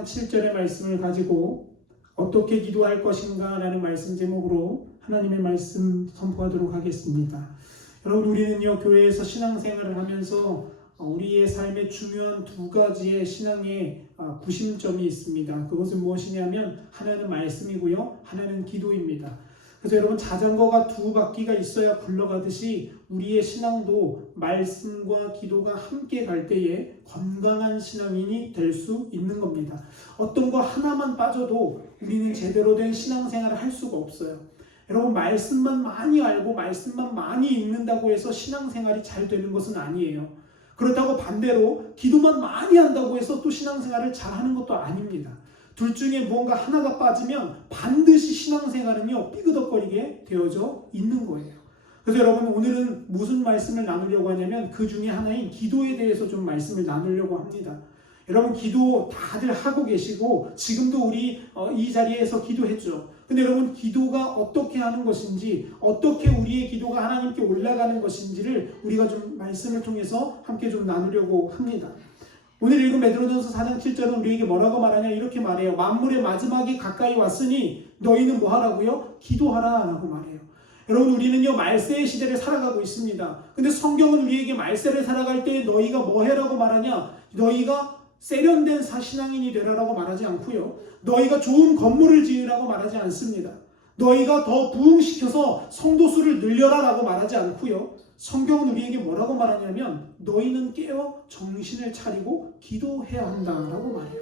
4장 7절의 말씀을 가지고 어떻게 기도할 것인가 라는 말씀 제목으로 하나님의 말씀 선포하도록 하겠습니다. 여러분, 우리는요 교회에서 신앙생활을 하면서 우리의 삶에 중요한 두 가지의 신앙의 구심점이 있습니다. 그것은 무엇이냐면 하나는 말씀이고요, 하나는 기도입니다. 그래서 여러분, 자전거가 두 바퀴가 있어야 굴러가듯이 우리의 신앙도 말씀과 기도가 함께 갈 때에 건강한 신앙인이 될 수 있는 겁니다. 어떤 거 하나만 빠져도 우리는 제대로 된 신앙생활을 할 수가 없어요. 여러분, 말씀만 많이 알고 말씀만 많이 읽는다고 해서 신앙생활이 잘 되는 것은 아니에요. 그렇다고 반대로 기도만 많이 한다고 해서 또 신앙생활을 잘 하는 것도 아닙니다. 둘 중에 무언가 하나가 빠지면 반드시 신앙생활은요 삐그덕거리게 되어져 있는 거예요. 그래서 여러분, 오늘은 무슨 말씀을 나누려고 하냐면 그 중에 하나인 기도에 대해서 좀 말씀을 나누려고 합니다. 여러분, 기도 다들 하고 계시고 지금도 우리 이 자리에서 기도했죠. 근데 여러분, 기도가 어떻게 하는 것인지, 어떻게 우리의 기도가 하나님께 올라가는 것인지를 우리가 좀 말씀을 통해서 함께 좀 나누려고 합니다. 오늘 읽은 베드로전서 4장 7절은 우리에게 뭐라고 말하냐, 이렇게 말해요. 만물의 마지막이 가까이 왔으니 너희는 뭐 하라고요? 기도하라 라고 말해요. 여러분, 우리는요 말세의 시대를 살아가고 있습니다. 근데 성경은 우리에게 말세를 살아갈 때 너희가 뭐 해라고 말하냐, 너희가 세련된 신앙인이 되라라고 말하지 않고요, 너희가 좋은 건물을 지으라고 말하지 않습니다. 너희가 더 부흥시켜서 성도수를 늘려라라고 말하지 않고요, 성경은 우리에게 뭐라고 말하냐면 너희는 깨어 정신을 차리고 기도해야 한다라고 말해요.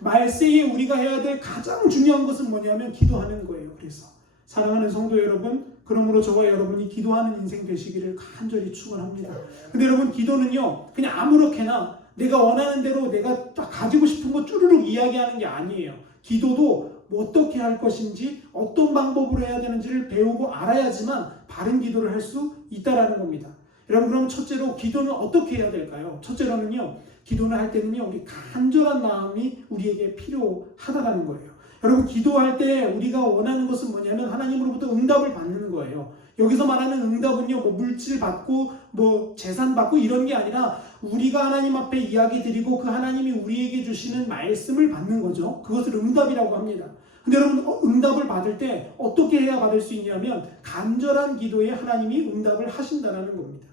말세에 우리가 해야 될 가장 중요한 것은 뭐냐면 기도하는 거예요. 그래서 사랑하는 성도 여러분, 그러므로 저와 여러분이 기도하는 인생 되시기를 간절히 축원합니다. 근데 여러분, 기도는요 그냥 아무렇게나 내가 원하는 대로 내가 딱 가지고 싶은 거 쭈르륵 이야기하는 게 아니에요. 기도도 뭐 어떻게 할 것인지, 어떤 방법으로 해야 되는지를 배우고 알아야지만 바른 기도를 할 수 있다라는 겁니다. 여러분, 그럼 첫째로 기도는 어떻게 해야 될까요? 첫째로는요, 기도를 할 때는요 우리 간절한 마음이 우리에게 필요하다라는 거예요. 여러분, 기도할 때 우리가 원하는 것은 뭐냐면 하나님으로부터 응답을 받는 거예요. 여기서 말하는 응답은요 뭐 물질 받고 뭐 재산 받고 이런 게 아니라 우리가 하나님 앞에 이야기 드리고 그 하나님이 우리에게 주시는 말씀을 받는 거죠. 그것을 응답이라고 합니다. 근데 여러분, 응답을 받을 때 어떻게 해야 받을 수 있냐면 간절한 기도에 하나님이 응답을 하신다는 겁니다.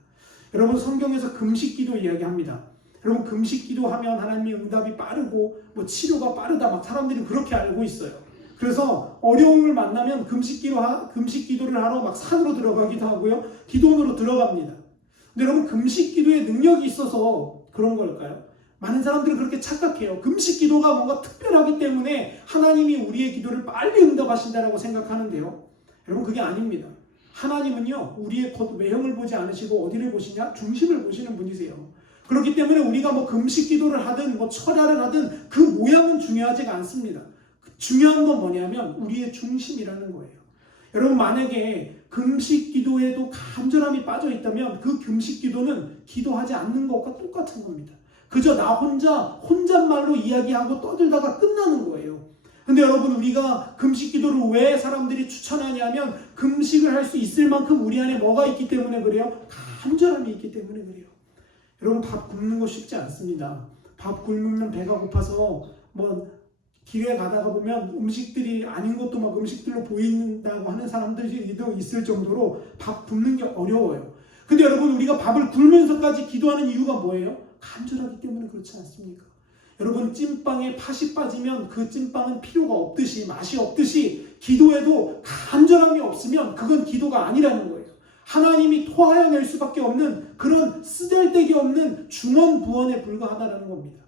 여러분, 성경에서 금식기도 이야기합니다. 여러분, 금식기도 하면 하나님의 응답이 빠르고 뭐 치료가 빠르다 막 사람들이 그렇게 알고 있어요. 그래서 어려움을 만나면 금식기도를 하러 막 산으로 들어가기도 하고요, 기도원으로 들어갑니다. 근데 여러분, 금식기도에 능력이 있어서 그런 걸까요? 많은 사람들은 그렇게 착각해요. 금식기도가 뭔가 특별하기 때문에 하나님이 우리의 기도를 빨리 응답하신다라고 생각하는데요, 여러분, 그게 아닙니다. 하나님은요 우리의 겉 외형을 보지 않으시고 어디를 보시냐? 중심을 보시는 분이세요. 그렇기 때문에 우리가 뭐 금식기도를 하든 뭐 철야를 하든 그 모양은 중요하지가 않습니다. 중요한 건 뭐냐면 우리의 중심이라는 거예요. 여러분, 만약에 금식기도에도 간절함이 빠져 있다면 그 금식기도는 기도하지 않는 것과 똑같은 겁니다. 그저 나 혼잣말로 이야기하고 떠들다가 끝나는 거예요. 근데 여러분, 우리가 금식기도를 왜 사람들이 추천하냐면 금식을 할 수 있을 만큼 우리 안에 뭐가 있기 때문에 그래요? 간절함이 있기 때문에 그래요. 여러분, 밥 굶는 거 쉽지 않습니다. 밥 굶으면 배가 고파서 뭐 길에 가다가 보면 음식들이 아닌 것도 막 음식들로 보인다고 하는 사람들이 있을 정도로 밥 굶는 게 어려워요. 근데 여러분, 우리가 밥을 굶으면서까지 기도하는 이유가 뭐예요? 간절하기 때문에 그렇지 않습니까? 여러분, 찐빵에 팥이 빠지면 그 찐빵은 필요가 없듯이, 맛이 없듯이 기도에도 간절함이 없으면 그건 기도가 아니라는 거예요. 하나님이 토하여낼 수밖에 없는 그런 쓰잘데기 없는 중언부언에 불과하다는 겁니다.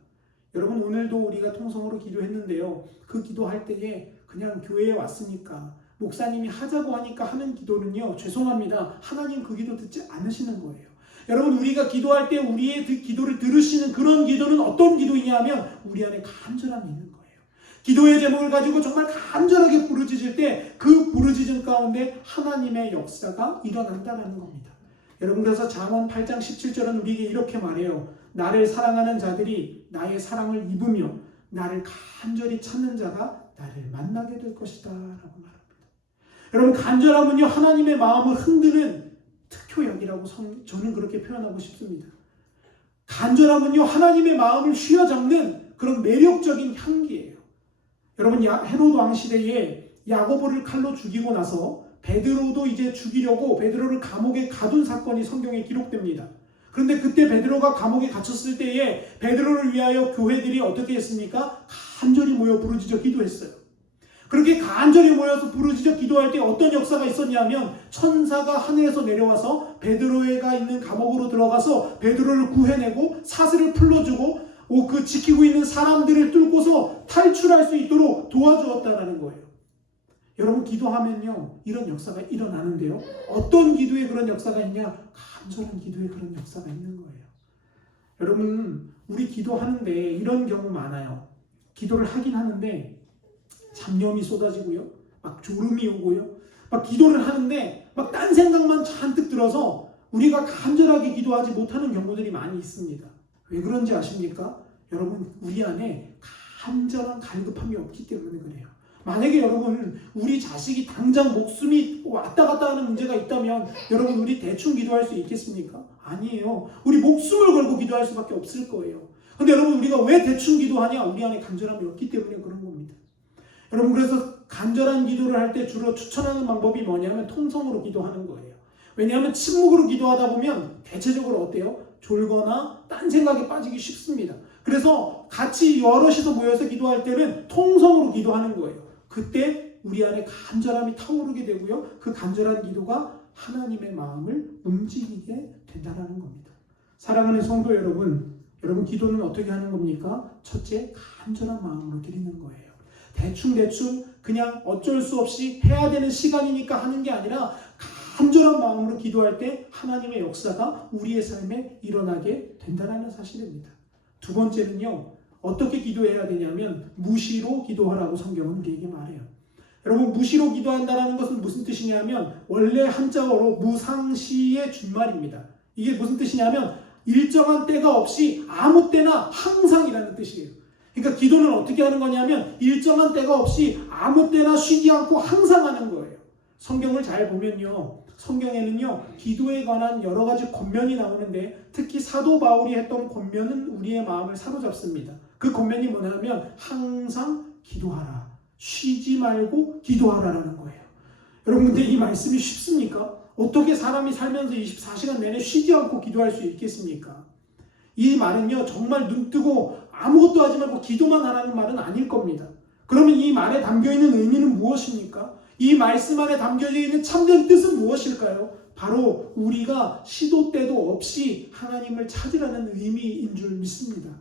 여러분, 오늘도 우리가 통성으로 기도했는데요, 그 기도할 때에 그냥 교회에 왔으니까 목사님이 하자고 하니까 하는 기도는요, 죄송합니다, 하나님 그 기도 듣지 않으시는 거예요. 여러분, 우리가 기도할 때 우리의 기도를 들으시는 그런 기도는 어떤 기도이냐 하면 우리 안에 간절함이 있는 거예요. 기도의 제목을 가지고 정말 간절하게 부르짖을 때 그 부르짖음 가운데 하나님의 역사가 일어난다는 겁니다. 여러분, 그래서 잠언 8장 17절은 우리에게 이렇게 말해요. 나를 사랑하는 자들이 나의 사랑을 입으며 나를 간절히 찾는 자가 나를 만나게 될 것이다 라고 말합니다. 여러분, 간절함은요 하나님의 마음을 흔드는 특효약이라고 저는 그렇게 표현하고 싶습니다. 간절함은요 하나님의 마음을 휘어잡는 그런 매력적인 향기예요. 여러분 헤로드 왕 시대에 야고보를 칼로 죽이고 나서 베드로도 이제 죽이려고 베드로를 감옥에 가둔 사건이 성경에 기록됩니다. 그런데 그때 베드로가 감옥에 갇혔을 때에 베드로를 위하여 교회들이 어떻게 했습니까? 간절히 모여 부르짖어 기도했어요. 그렇게 간절히 모여서 부르짖어 기도할 때 어떤 역사가 있었냐면 천사가 하늘에서 내려와서 베드로가 있는 감옥으로 들어가서 베드로를 구해내고 사슬을 풀어주고 그 지키고 있는 사람들을 뚫고서 탈출할 수 있도록 도와주었다라는 거예요. 여러분 기도하면요 이런 역사가 일어나는데요. 어떤 기도에 그런 역사가 있냐? 간절한 기도에 그런 역사가 있는 거예요. 여러분 우리 기도하는데 이런 경우 많아요. 기도를 하긴 하는데 잡념이 쏟아지고요. 막 졸음이 오고요. 막 기도를 하는데 막 딴 생각만 잔뜩 들어서 우리가 간절하게 기도하지 못하는 경우들이 많이 있습니다. 왜 그런지 아십니까? 여러분 우리 안에 간절한 갈급함이 없기 때문에 그래요. 만약에 여러분 우리 자식이 당장 목숨이 왔다 갔다 하는 문제가 있다면 여러분 우리 대충 기도할 수 있겠습니까? 아니에요. 우리 목숨을 걸고 기도할 수밖에 없을 거예요. 근데 여러분 우리가 왜 대충 기도하냐? 우리 안에 간절함이 없기 때문에 그런 겁니다. 여러분 그래서 간절한 기도를 할 때 주로 추천하는 방법이 뭐냐면 통성으로 기도하는 거예요. 왜냐하면 침묵으로 기도하다 보면 대체적으로 어때요? 졸거나 딴 생각에 빠지기 쉽습니다. 그래서 같이 여럿이서 모여서 기도할 때는 통성으로 기도하는 거예요. 그때 우리 안에 간절함이 타오르게 되고요. 그 간절한 기도가 하나님의 마음을 움직이게 된다는 겁니다. 사랑하는 성도 여러분, 여러분 기도는 어떻게 하는 겁니까? 첫째, 간절한 마음으로 드리는 거예요. 대충 그냥 어쩔 수 없이 해야 되는 시간이니까 하는 게 아니라 간절한 마음으로 기도할 때 하나님의 역사가 우리의 삶에 일어나게 된다는 사실입니다. 두 번째는요. 어떻게 기도해야 되냐면 무시로 기도하라고 성경은 우리에게 말해요. 여러분 무시로 기도한다는 것은 무슨 뜻이냐면 원래 한자어로 무상시의 준말입니다. 이게 무슨 뜻이냐면 일정한 때가 없이 아무 때나 항상이라는 뜻이에요. 그러니까 기도는 어떻게 하는 거냐면 일정한 때가 없이 아무 때나 쉬지 않고 항상 하는 거예요. 성경을 잘 보면요. 성경에는요. 기도에 관한 여러 가지 권면이 나오는데 특히 사도 바울이 했던 권면은 우리의 마음을 사로잡습니다. 그 권면이 뭐냐면 항상 기도하라. 쉬지 말고 기도하라라는 거예요. 여러분 근데 이 말씀이 쉽습니까? 어떻게 사람이 살면서 24시간 내내 쉬지 않고 기도할 수 있겠습니까? 이 말은요. 정말 눈 뜨고 아무것도 하지 말고 기도만 하라는 말은 아닐 겁니다. 그러면 이 말에 담겨있는 의미는 무엇입니까? 이 말씀 안에 담겨져 있는 참된 뜻은 무엇일까요? 바로 우리가 시도 때도 없이 하나님을 찾으라는 의미인 줄 믿습니다.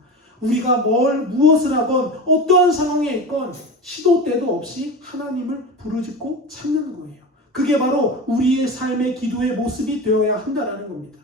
우리가 무엇을 하건 어떠한 상황에 있건 시도 때도 없이 하나님을 부르짖고 찾는 거예요. 그게 바로 우리의 삶의 기도의 모습이 되어야 한다는 겁니다.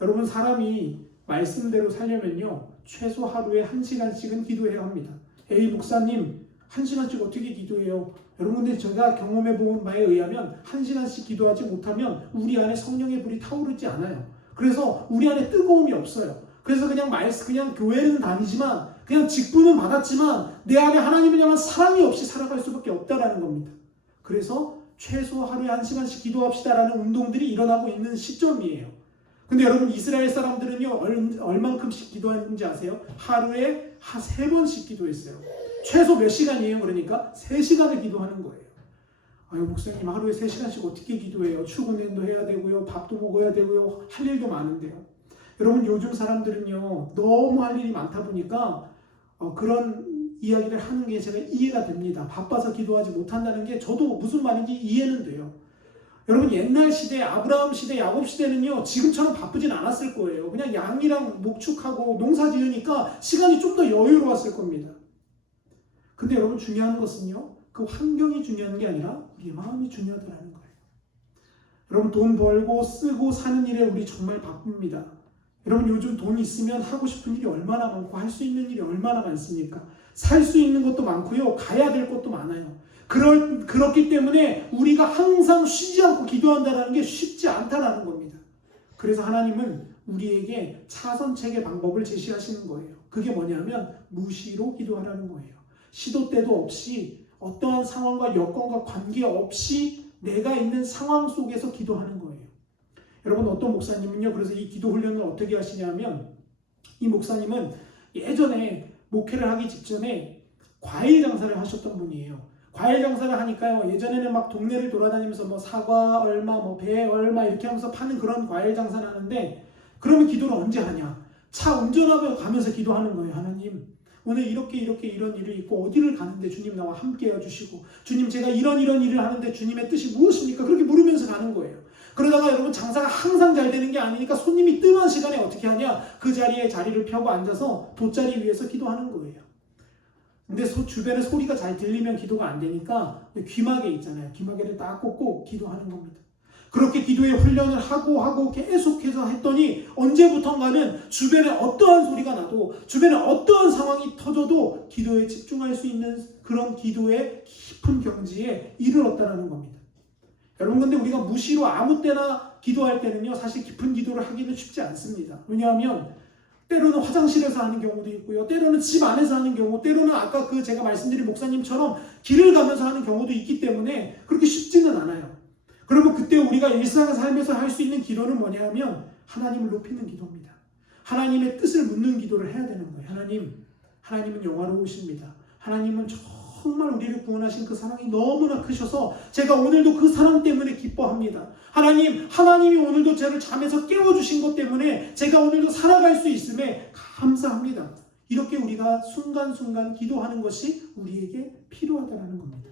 여러분 사람이 말씀대로 살려면요. 최소 하루에 1시간씩은 기도해야 합니다. A 목사님 1시간씩 어떻게 기도해요? 여러분 근데 제가 경험해 본 바에 의하면 1시간씩 기도하지 못하면 우리 안에 성령의 불이 타오르지 않아요. 그래서 우리 안에 뜨거움이 없어요. 그래서 그냥 교회는 다니지만 그냥 직분은 받았지만 내 안에 하나님을 향한 사랑이 없이 살아갈 수밖에 없다라는 겁니다. 그래서 최소 하루에 1시간씩 기도합시다라는 운동들이 일어나고 있는 시점이에요. 근데 여러분 이스라엘 사람들은요 얼만큼씩 기도했는지 아세요? 하루에 3번씩 기도했어요. 최소 몇 시간이에요? 그러니까 3시간을 기도하는 거예요. 아유 목사님 하루에 3시간씩 어떻게 기도해요? 출근도 해야 되고요. 밥도 먹어야 되고요. 할 일도 많은데요. 여러분 요즘 사람들은요 너무 할 일이 많다 보니까 그런 이야기를 하는 게 제가 이해가 됩니다. 바빠서 기도하지 못한다는 게 저도 무슨 말인지 이해는 돼요. 여러분 옛날 시대 아브라함 시대 야곱 시대는요 지금처럼 바쁘진 않았을 거예요. 그냥 양이랑 목축하고 농사 지으니까 시간이 좀 더 여유로웠을 겁니다. 근데 여러분 중요한 것은요 그 환경이 중요한 게 아니라 우리의 마음이 중요하다는 거예요. 여러분 돈 벌고 쓰고 사는 일에 우리 정말 바쁩니다. 여러분 요즘 돈 있으면 하고 싶은 일이 얼마나 많고 할 수 있는 일이 얼마나 많습니까? 살 수 있는 것도 많고요 가야 될 것도 많아요. 그렇기 때문에 우리가 항상 쉬지 않고 기도한다는 게 쉽지 않다는 겁니다. 그래서 하나님은 우리에게 차선책의 방법을 제시하시는 거예요. 그게 뭐냐면 무시로 기도하라는 거예요. 시도 때도 없이 어떠한 상황과 여건과 관계없이 내가 있는 상황 속에서 기도하는 거예요. 여러분 어떤 목사님은요 그래서 이 기도 훈련을 어떻게 하시냐면 이 목사님은 예전에 목회를 하기 직전에 과일 장사를 하셨던 분이에요. 과일 장사를 하니까요, 예전에는 막 동네를 돌아다니면서 뭐 사과 얼마, 뭐 배 얼마 이렇게 하면서 파는 그런 과일 장사를 하는데, 그러면 기도를 언제 하냐? 차 운전하며 가면서 기도하는 거예요. 하나님, 오늘 이런 일이 있고 어디를 가는데 주님 나와 함께 해주시고, 주님 제가 이런 일을 하는데 주님의 뜻이 무엇입니까? 그렇게 물으면서 가는 거예요. 그러다가 여러분 장사가 항상 잘 되는 게 아니니까 손님이 뜸한 시간에 어떻게 하냐? 그 자리에 자리를 펴고 앉아서 돗자리 위에서 기도하는 거예요. 근데 주변에 소리가 잘 들리면 기도가 안 되니까 귀마개 있잖아요. 귀마개를 딱 꽂고 기도하는 겁니다. 그렇게 기도의 훈련을 하고 계속해서 했더니 언제부턴가는 주변에 어떠한 소리가 나도, 주변에 어떠한 상황이 터져도 기도에 집중할 수 있는 그런 기도의 깊은 경지에 이르렀다는 겁니다. 여러분, 근데 우리가 무시로 아무 때나 기도할 때는요, 사실 깊은 기도를 하기는 쉽지 않습니다. 왜냐하면 때로는 화장실에서 하는 경우도 있고요, 때로는 집 안에서 하는 경우, 때로는 아까 제가 말씀드린 목사님처럼 길을 가면서 하는 경우도 있기 때문에 그렇게 쉽지는 않아요. 그러면 그때 우리가 일상 삶에서 할 수 있는 기도는 뭐냐면 하나님을 높이는 기도입니다. 하나님의 뜻을 묻는 기도를 해야 되는 거예요. 하나님은 영화로우십니다. 하나님은 정말 우리를 구원하신 그 사랑이 너무나 크셔서 제가 오늘도 그 사랑 때문에 기뻐합니다. 하나님이 오늘도 저를 잠에서 깨워주신 것 때문에 제가 오늘도 살아갈 수 있음에 감사합니다. 이렇게 우리가 순간순간 기도하는 것이 우리에게 필요하다는 겁니다.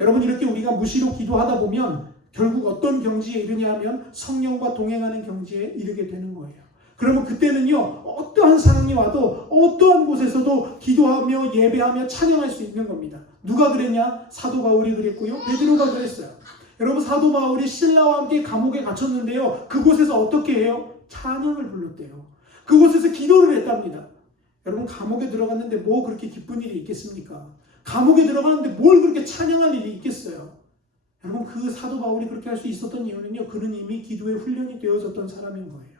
여러분, 이렇게 우리가 무시로 기도하다 보면 결국 어떤 경지에 이르냐 하면 성령과 동행하는 경지에 이르게 되는 거예요. 그러면 그때는요, 어떠한 상황이 와도 어떠한 곳에서도 기도하며 예배하며 찬양할 수 있는 겁니다. 누가 그랬냐? 사도 바울이 그랬고요, 베드로가 그랬어요. 여러분, 사도 바울이 신라와 함께 감옥에 갇혔는데요, 그곳에서 어떻게 해요? 찬양을 불렀대요. 그곳에서 기도를 했답니다. 여러분, 감옥에 들어갔는데 뭐 그렇게 기쁜 일이 있겠습니까? 감옥에 들어갔는데 뭘 그렇게 찬양할 일이 있겠어요? 여러분, 그 사도 바울이 그렇게 할 수 있었던 이유는요, 그는 이미 기도의 훈련이 되어졌던 사람인 거예요.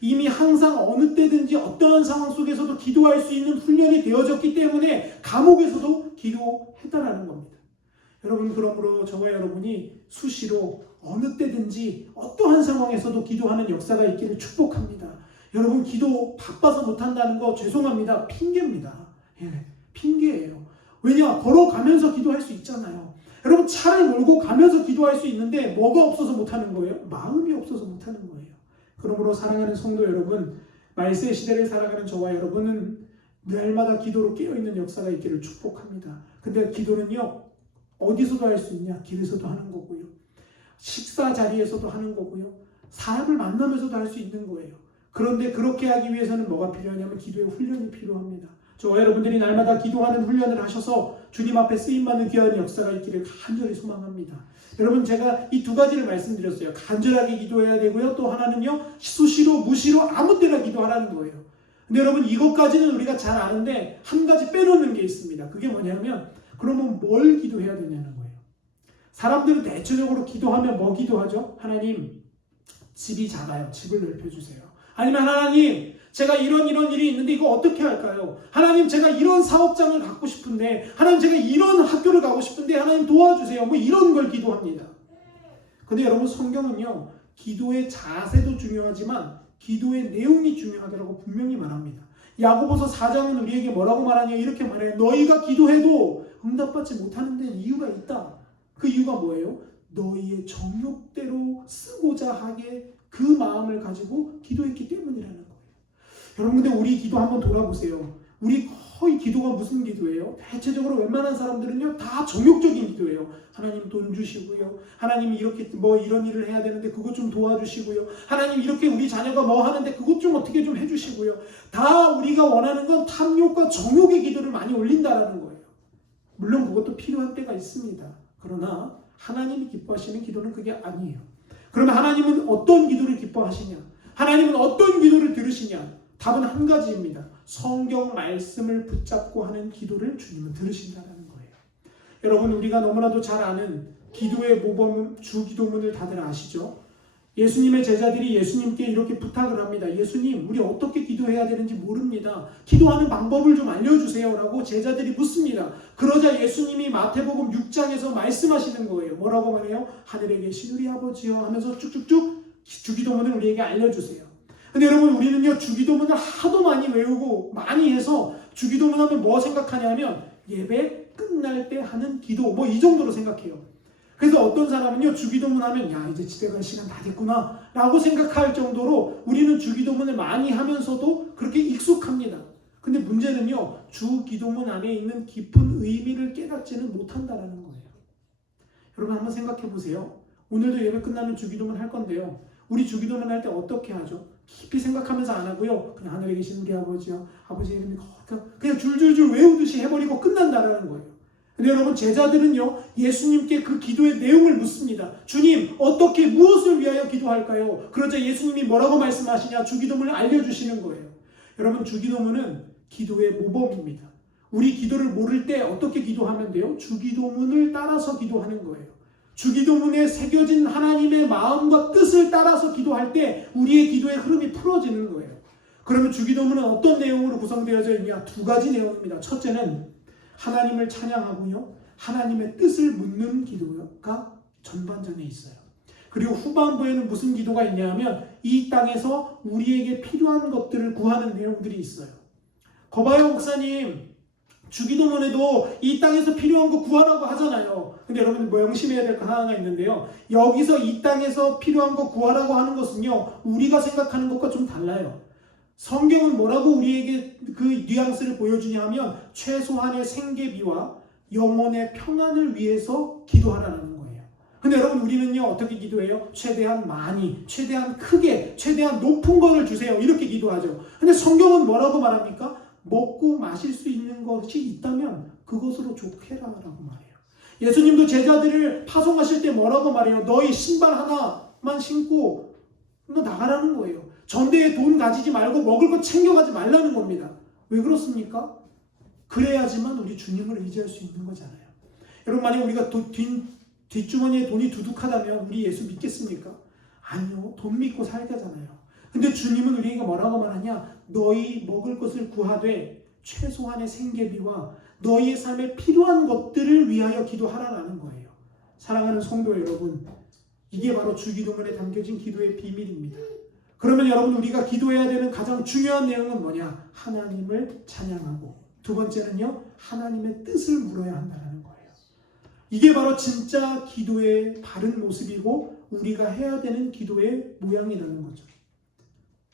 이미 항상 어느 때든지 어떠한 상황 속에서도 기도할 수 있는 훈련이 되어졌기 때문에 감옥에서도 기도했다라는 겁니다. 여러분, 그러므로 저와 여러분이 수시로 어느 때든지 어떠한 상황에서도 기도하는 역사가 있기를 축복합니다. 여러분, 기도 바빠서 못한다는 거 죄송합니다. 핑계입니다. 핑계예요. 왜냐? 걸어가면서 기도할 수 있잖아요. 여러분, 차를 몰고 가면서 기도할 수 있는데 뭐가 없어서 못하는 거예요? 마음이 없어서 못하는 거예요. 그러므로 사랑하는 성도 여러분, 말세 시대를 살아가는 저와 여러분은 날마다 기도로 깨어있는 역사가 있기를 축복합니다. 근데 기도는요, 어디서도 할 수 있냐? 길에서도 하는 거고요, 식사 자리에서도 하는 거고요, 사람을 만나면서도 할 수 있는 거예요. 그런데 그렇게 하기 위해서는 뭐가 필요하냐면 기도의 훈련이 필요합니다. 저와 여러분들이 날마다 기도하는 훈련을 하셔서 주님 앞에 쓰임받는 귀한 역사가 있기를 간절히 소망합니다. 여러분, 제가 이 두 가지를 말씀드렸어요. 간절하게 기도해야 되고요, 또 하나는요, 수시로 무시로 아무 때나 기도하라는 거예요. 근데 여러분, 이것까지는 우리가 잘 아는데 한 가지 빼놓는 게 있습니다. 그게 뭐냐면, 그러면 뭘 기도해야 되냐는 거예요. 사람들은 대체적으로 기도하면 뭐 기도하죠? 하나님, 집이 작아요. 집을 넓혀주세요. 아니면 하나님, 제가 이런 일이 있는데 이거 어떻게 할까요? 하나님, 제가 이런 사업장을 갖고 싶은데, 하나님, 제가 이런 학교를 가고 싶은데 하나님 도와주세요. 뭐 이런 걸 기도합니다. 근데 여러분, 성경은요, 기도의 자세도 중요하지만 기도의 내용이 중요하다고 분명히 말합니다. 야고보서 4장은 우리에게 뭐라고 말하냐? 이렇게 말해요. 너희가 기도해도 응답받지 못하는 데는 이유가 있다. 그 이유가 뭐예요? 너희의 정욕대로 쓰고자 하게 그 마음을 가지고 기도했기 때문이라는 거예요. 여러분, 근데 우리 기도 한번 돌아보세요. 우리 거의 기도가 무슨 기도예요? 대체적으로 웬만한 사람들은요, 다 정욕적인 기도예요. 하나님 돈 주시고요, 하나님 이렇게 뭐 이런 일을 해야 되는데 그것 좀 도와주시고요, 하나님 이렇게 우리 자녀가 뭐 하는데 그것 좀 어떻게 좀 해주시고요. 다 우리가 원하는 건 탐욕과 정욕의 기도를 많이 올린다라는 거예요. 물론 그것도 필요한 때가 있습니다. 그러나 하나님이 기뻐하시는 기도는 그게 아니에요. 그러면 하나님은 어떤 기도를 기뻐하시냐? 하나님은 어떤 기도를 들으시냐? 답은 한 가지입니다. 성경 말씀을 붙잡고 하는 기도를 주님은 들으신다는 거예요. 여러분, 우리가 너무나도 잘 아는 기도의 모범, 주기도문을 다들 아시죠? 예수님의 제자들이 예수님께 이렇게 부탁을 합니다. 예수님, 우리 어떻게 기도해야 되는지 모릅니다. 기도하는 방법을 좀 알려주세요 라고 제자들이 묻습니다. 그러자 예수님이 마태복음 6장에서 말씀하시는 거예요. 뭐라고 말해요? 하늘에 계신 우리 아버지여 하면서 쭉쭉쭉 주기도문을 우리에게 알려주세요. 근데 여러분, 우리는요, 주기도문을 하도 많이 외우고 많이 해서 주기도문 하면 뭐 생각하냐면 예배 끝날 때 하는 기도, 뭐 이 정도로 생각해요. 그래서 어떤 사람은요, 주기도문 하면 야 이제 집에 갈 시간 다 됐구나 라고 생각할 정도로 우리는 주기도문을 많이 하면서도 그렇게 익숙합니다. 근데 문제는요, 주기도문 안에 있는 깊은 의미를 깨닫지는 못한다라는 거예요. 여러분 한번 생각해 보세요. 오늘도 예배 끝나면 주기도문 할 건데요, 우리 주기도문 할 때 어떻게 하죠? 깊이 생각하면서 안 하고요, 그냥 하늘에 계신 우리 아버지요, 아버지 이름이 그냥 줄줄줄 외우듯이 해버리고 끝난다라는 거예요. 근데 여러분, 제자들은요, 예수님께 그 기도의 내용을 묻습니다. 주님, 어떻게 무엇을 위하여 기도할까요? 그러자 예수님이 뭐라고 말씀하시냐? 주기도문을 알려주시는 거예요. 여러분, 주기도문은 기도의 모범입니다. 우리 기도를 모를 때 어떻게 기도하면 돼요? 주기도문을 따라서 기도하는 거예요. 주기도문에 새겨진 하나님의 마음과 뜻을 따라서 기도할 때 우리의 기도의 흐름이 풀어지는 거예요. 그러면 주기도문은 어떤 내용으로 구성되어져 있냐? 두 가지 내용입니다. 첫째는 하나님을 찬양하고요, 하나님의 뜻을 묻는 기도가 전반전에 있어요. 그리고 후반부에는 무슨 기도가 있냐면 이 땅에서 우리에게 필요한 것들을 구하는 내용들이 있어요. 거봐요 목사님, 주기도문에도 이 땅에서 필요한 거 구하라고 하잖아요. 근데 여러분 명심해야 될 거 하나가 있는데요, 여기서 이 땅에서 필요한 거 구하라고 하는 것은요, 우리가 생각하는 것과 좀 달라요. 성경은 뭐라고 우리에게 그 뉘앙스를 보여주냐 하면 최소한의 생계비와 영혼의 평안을 위해서 기도하라는 거예요. 근데 여러분, 우리는요 어떻게 기도해요? 최대한 많이, 최대한 크게, 최대한 높은 것을 주세요, 이렇게 기도하죠. 근데 성경은 뭐라고 말합니까? 먹고 마실 수 있는 것이 있다면 그것으로 족해라 라고 말해요. 예수님도 제자들을 파송하실 때 뭐라고 말해요? 너희 신발 하나만 신고 너 나가라는 거예요. 전대에 돈 가지지 말고 먹을 거 챙겨가지 말라는 겁니다. 왜 그렇습니까? 그래야지만 우리 주님을 의지할 수 있는 거잖아요. 여러분, 만약 우리가 뒷주머니에 돈이 두둑하다면 우리 예수 믿겠습니까? 아니요. 돈 믿고 살자잖아요. 근데 주님은 우리에게 뭐라고 말하냐? 너희 먹을 것을 구하되 최소한의 생계비와 너희의 삶에 필요한 것들을 위하여 기도하라는 거예요. 사랑하는 성도 여러분, 이게 바로 주기도문에 담겨진 기도의 비밀입니다. 그러면 여러분, 우리가 기도해야 되는 가장 중요한 내용은 뭐냐? 하나님을 찬양하고, 두 번째는요, 하나님의 뜻을 물어야 한다는 거예요. 이게 바로 진짜 기도의 바른 모습이고 우리가 해야 되는 기도의 모양이라는 거죠.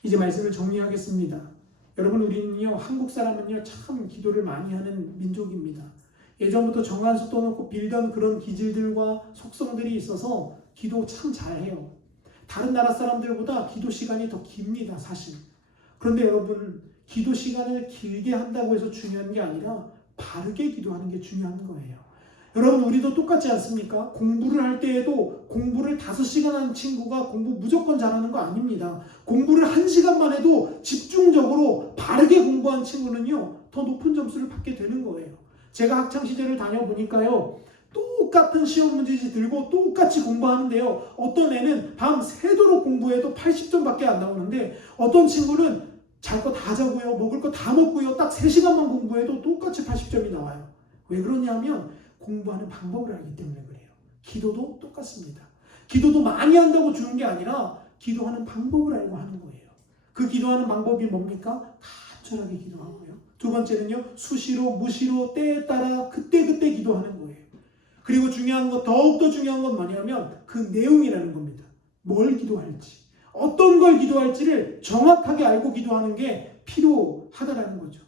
이제 말씀을 정리하겠습니다. 여러분, 우리는요, 한국 사람은요 참 기도를 많이 하는 민족입니다. 예전부터 정한수 떠놓고 빌던 그런 기질들과 속성들이 있어서 기도 참 잘해요. 다른 나라 사람들보다 기도 시간이 더 깁니다, 사실. 그런데 여러분, 기도 시간을 길게 한다고 해서 중요한 게 아니라 바르게 기도하는 게 중요한 거예요. 여러분, 우리도 똑같지 않습니까? 공부를 할 때에도 공부를 5시간 하는 친구가 공부 무조건 잘하는 거 아닙니다. 공부를 1시간만 해도 집중적으로 바르게 공부한 친구는요, 더 높은 점수를 받게 되는 거예요. 제가 학창시절을 다녀보니까요, 똑같은 시험 문제지 들고 똑같이 공부하는데요, 어떤 애는 밤 새도록 공부해도 80점밖에 안 나오는데 어떤 친구는 잘 거 다 자고요, 먹을 거 다 먹고요, 딱 3시간만 공부해도 똑같이 80점이 나와요. 왜 그러냐면 공부하는 방법을 알기 때문에 그래요. 기도도 똑같습니다. 기도도 많이 한다고 주는 게 아니라 기도하는 방법을 알고 하는 거예요. 그 기도하는 방법이 뭡니까? 간절하게 기도하고요. 두 번째는요, 수시로 무시로 때에 따라 그때그때 기도하는 거예요. 그리고 중요한 것, 더욱더 중요한 건 뭐냐면 그 내용이라는 겁니다. 뭘 기도할지, 어떤 걸 기도할지를 정확하게 알고 기도하는 게 필요하다라는 거죠.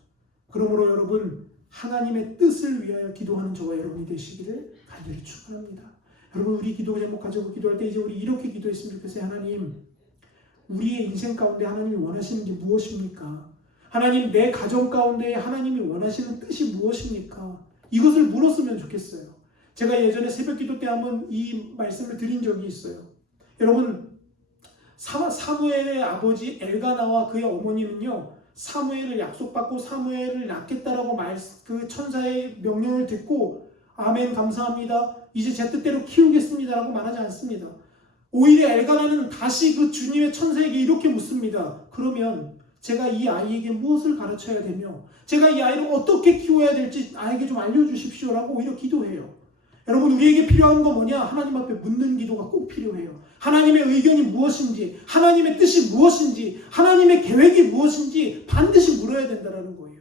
그러므로 여러분, 하나님의 뜻을 위하여 기도하는 저와 여러분이 되시기를 간절히 축원합니다. 여러분, 우리 기도 제목 가지고 기도할 때 이제 우리 이렇게 기도했으면 좋겠어요. 하나님, 우리의 인생 가운데 하나님이 원하시는 게 무엇입니까? 하나님, 내 가정 가운데 하나님이 원하시는 뜻이 무엇입니까? 이것을 물었으면 좋겠어요. 제가 예전에 새벽기도 때 한번 이 말씀을 드린 적이 있어요. 여러분, 사무엘의 아버지 엘가나와 그의 어머니는요, 사무엘을 약속받고 사무엘을 낳겠다라고 그 천사의 명령을 듣고 아멘 감사합니다, 이제 제 뜻대로 키우겠습니다라고 말하지 않습니다. 오히려 엘가나는 다시 그 주님의 천사에게 이렇게 묻습니다. 그러면 제가 이 아이에게 무엇을 가르쳐야 되며 제가 이 아이를 어떻게 키워야 될지 나에게 좀 알려주십시오라고 오히려 기도해요. 여러분, 우리에게 필요한 건 뭐냐? 하나님 앞에 묻는 기도가 꼭 필요해요. 하나님의 의견이 무엇인지, 하나님의 뜻이 무엇인지, 하나님의 계획이 무엇인지 반드시 물어야 된다는 거예요.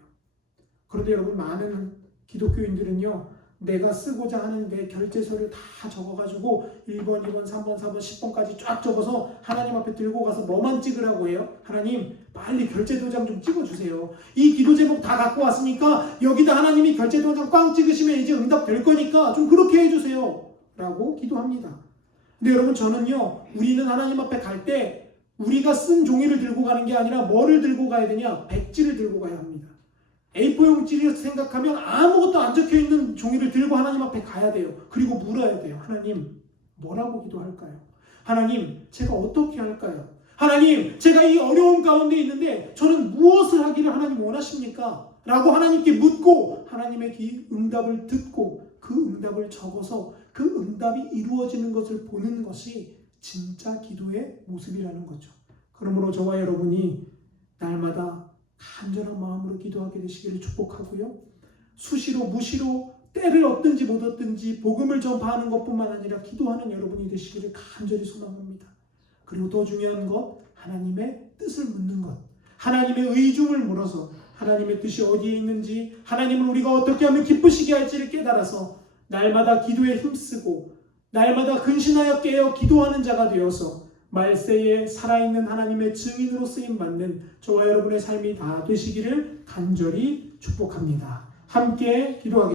그런데 여러분, 많은 기독교인들은요, 내가 쓰고자 하는 내 결제 서류 다 적어가지고 1번, 2번, 3번, 4번, 10번까지 쫙 적어서 하나님 앞에 들고 가서 뭐만 찍으라고 해요? 하나님 빨리 결제 도장 좀 찍어주세요. 이 기도 제목 다 갖고 왔으니까 여기다 하나님이 결제 도장 꽝 찍으시면 이제 응답 될 거니까 좀 그렇게 해주세요 라고 기도합니다. 근데 여러분, 저는요, 우리는 하나님 앞에 갈 때 우리가 쓴 종이를 들고 가는 게 아니라 뭐를 들고 가야 되냐? 백지를 들고 가야 합니다. A4 용지를 생각하면 아무것도 안 적혀있는 종이를 들고 하나님 앞에 가야 돼요. 그리고 물어야 돼요. 하나님, 뭐라고 기도할까요? 하나님, 제가 어떻게 할까요? 하나님, 제가 이 어려운 가운데 있는데 저는 무엇을 하기를 하나님 원하십니까? 라고 하나님께 묻고 하나님의 응답을 듣고 그 응답을 적어서 그 응답이 이루어지는 것을 보는 것이 진짜 기도의 모습이라는 거죠. 그러므로 저와 여러분이 날마다 간절한 마음으로 기도하게 되시기를 축복하고요. 수시로 무시로 때를 얻든지 못 얻든지 복음을 전파하는 것뿐만 아니라 기도하는 여러분이 되시기를 간절히 소망합니다. 그리고 더 중요한 것, 하나님의 뜻을 묻는 것, 하나님의 의중을 물어서 하나님의 뜻이 어디에 있는지, 하나님을 우리가 어떻게 하면 기쁘시게 할지를 깨달아서 날마다 기도에 힘쓰고 날마다 근신하여 깨어 기도하는 자가 되어서 말세에 살아있는 하나님의 증인으로 쓰임받는 저와 여러분의 삶이 다 되시기를 간절히 축복합니다. 함께 기도하겠습니다.